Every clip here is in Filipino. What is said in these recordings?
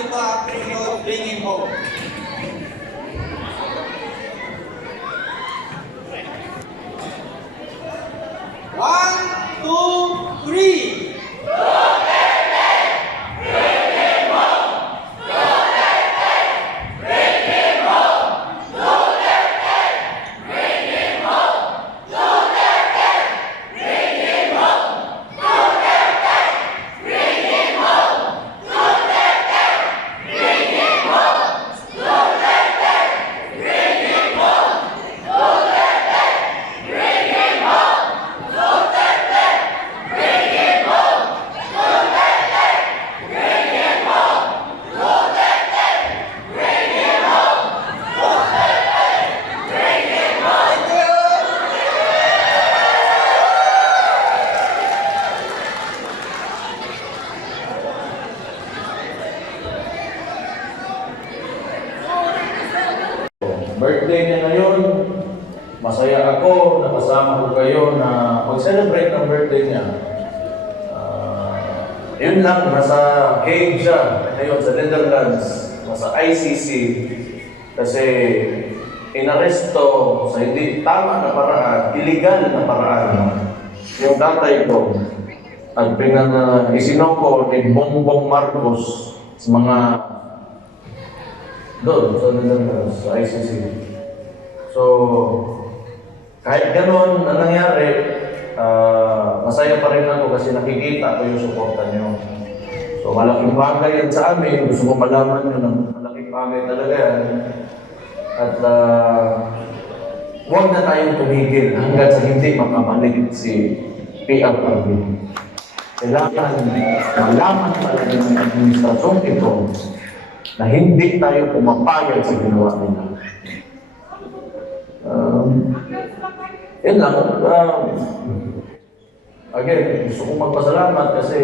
Diba, bring him home. One, two, three. Birthday niya ngayon, masaya ako, nakasama ko kayo na mag-celebrate ng birthday niya. Yun lang, nasa Hague siya ngayon sa Netherlands, nasa ICC, kasi inaresto sa hindi tama na paraan, illegal na paraan. Yung tatay ko, at isinoko ni Bongbong Marcos sa mga doon, sa Netherlands, sa ICC. So, kahit gano'n ang nangyari, masaya pa rin ako kasi nakikita ko yung suporta niyo. So, malaking bagay yan sa amin. Gusto ko malaman nyo na malaking bagay talaga yan. At huwag na tayong tumigil hanggang sa hindi makabalik si PRRD. Kailangan malaman talaga ng administrasyon ito na hindi tayo pumapayag sa ginawa nila. Yun lang. Again, gusto kong magpasalamat kasi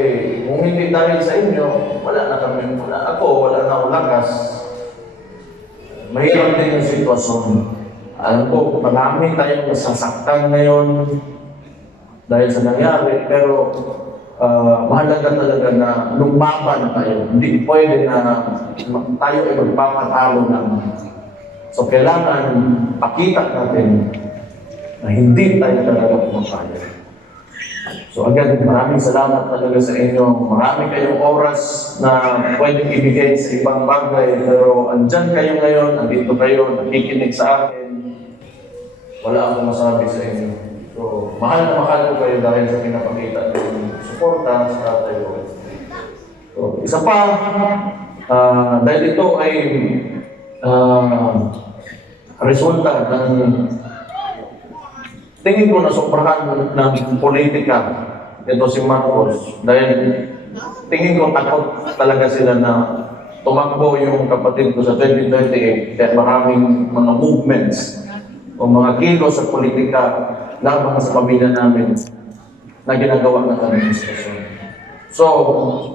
kung hindi dahil sa inyo, wala na kami, wala na akong lakas. Mahirap din yung sitwasyon. Alam ko, marami tayong nasasaktan ngayon dahil sa nangyari, pero mahalaga talaga na lumaban tayo. Hindi pwede na tayo ay magpapatalo lang. So, kailangan pakita natin na hindi tayo talaga pumapayag. So, again, maraming salamat talaga sa inyo. Marami kayong oras na pwedeng ibigay sa ibang bagay, pero andyan kayo ngayon, nandito kayo, nakikinig sa akin. Wala akong masabi sa inyo. So, mahal na mahal ko kayo dahil sa pinapakita ng suporta sa tatay ko. So, isa pa, dahil ito ay resulta ng tingin ko na sobrahan ng politika ito si Marcos dahil tingin ko takot talaga sila na tumakbo yung kapatid ko sa 2028 kaya maraming mga movements o mga kilos sa politika lamang sa pamilya namin na ginagawa ng administrasyon. So,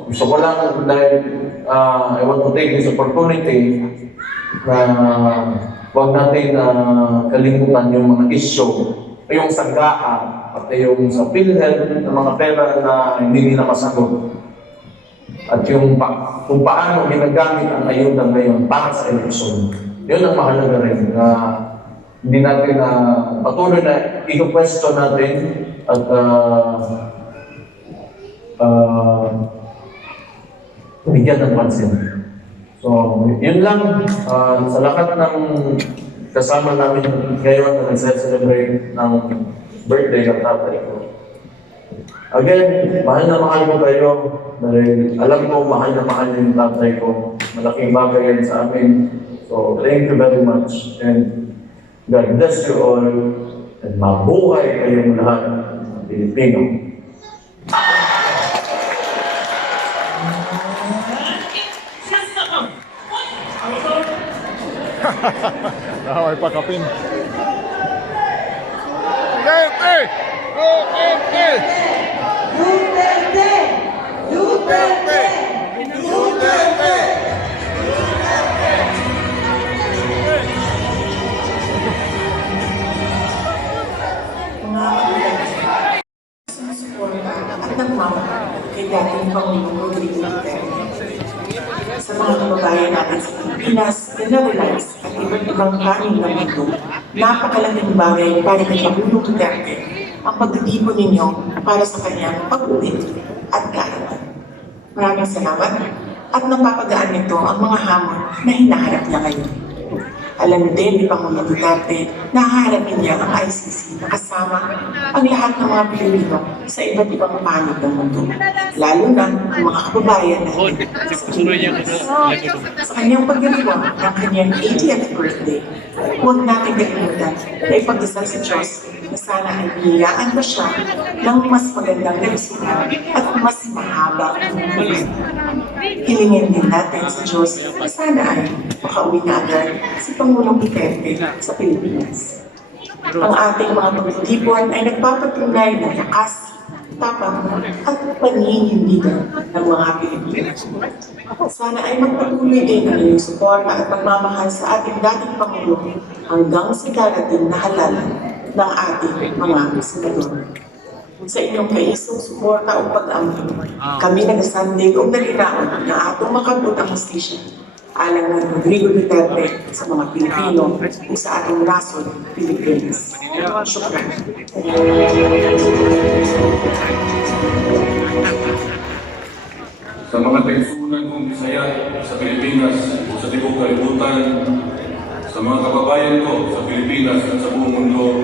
gusto ko lang dahil I want to take this opportunity na huwag natin kalimutan yung mga issue, yung sanggahan, pati yung sa PhilHealth ng mga pera na hindi nila masagot. At yung kung paano ginagamit ang ayuda ngayon para sa eleksyon. Yun ang mahalaga rin na hindi natin patuloy na i-question natin at bigyan ng pansin. So, yun lang. Sa lahat ng kasama namin ngayon na nag-celebrate ng birthday ng tatay ko. Again, mahal na mahal ko kayo dahil alam ko mahal na mahal yung tatay ko. Malaking bagay yan sa amin. So, thank you very much and God bless you all and mabuhay kayong lahat ng Pilipino. May pakapin. Duterte! Duterte! Duterte! Duterte! Duterte! At nagmamahal kay dating Pangulong Rodrigo Duterte sa mga kababayan natin sa Pilipinas, the Netherlands, at iba't ibang panig ng mundo, napakalaking bagay para kay Pangulong Duterte ang pagtitipon ninyo para sa kanyang pag-uwi at kaarawan. Maraming salamat at napapagaan nito ang mga hamon na hinaharap niya ngayon. Alam din ni Pangulong Duterte na haharapin niya ang ICC na kasama ang lahat ng mga Pilipino sa iba't ibang panig ng mundo, lalo na ang mga kababayan natin sa Pilipinas. Sa kanyang pagdiriwang ng kanyang 80th birthday, huwag natin kalimutan na ipagdasal sa Diyos na sana ay biyayaan pa siya ng mas magandang kalusugan at mas mahaba ang buhay. Hilingin din natin sa Diyos na sana ay makauwi na agad si Pangulong Duterte sa Pilipinas. Ang ating mga pagtitipon ay nagpapatunay ng lakas, tapang at paninindigan ng mga Pilipino. Sana ay magpatuloy din ang inyong suporta at pagmamahal sa ating dating Pangulo hanggang sa darating na halalan ng ating mga senador. Sa inyong kaisong suporta o pag-amin, kami nagasandig o nalinaon na atong makabutang hustisya alang ng Rodrigo Duterte sa mga Pilipino o sa ating nasod, Pilipinas. Syukran. Sa mga taigsunan kong Bisaya sa Pilipinas o sa tibok kalibutan, sa mga kababayan ko sa Pilipinas at sa buong mundo,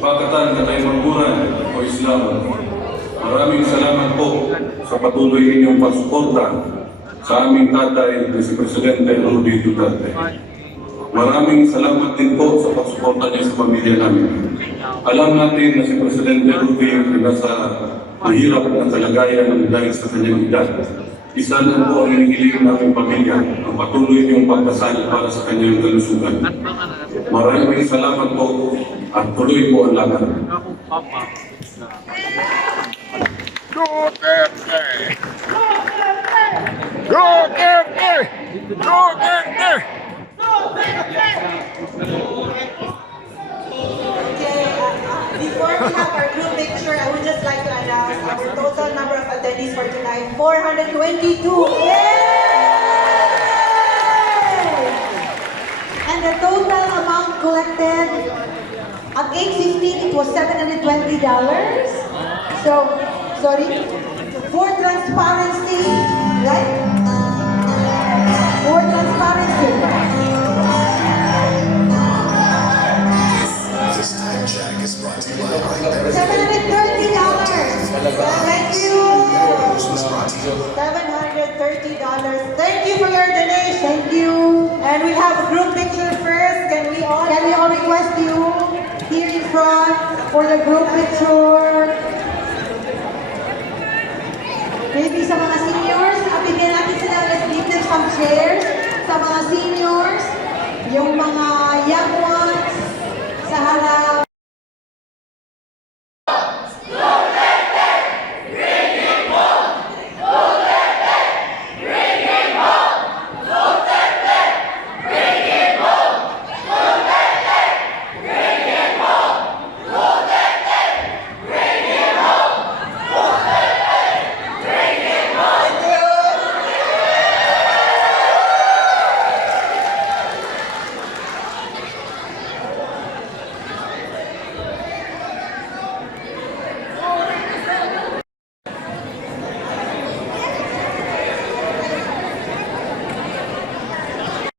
Pakatan, Kataymanguran o Islam, maraming salamat po sa patuloy ninyong pagsuporta sa aming tatay na si Presidente Rudy Duterte. Maraming salamat din po sa pagsuporta niya sa pamilya namin. Alam natin na si Presidente Rudy ay nasa mahirap na kalagayan dahil sa kanyang edad. Isa lang po ang hinihiling ng pamilya ang patuloy niyong pagdasal para sa kanyang kalusugan. Maraming salamat po at tuloy po ang laban. Duterte! Duterte! Duterte! Before we have our group picture, I would just like to announce our total number of attendees for tonight, 422. Yay! And the total amount collected at 8:15, it was $720. So, sorry, for transparency, right? For transparency. This time check is brought to you by $730. Thank you. $730. Thank you for your donation. Thank you. And we have a group picture first. Can we all request you here in front for the group picture? Maybe sa mga seniors, bigyan natin sila, let's give them some chairs. Sa mga seniors, yung mga young ones, sa harap.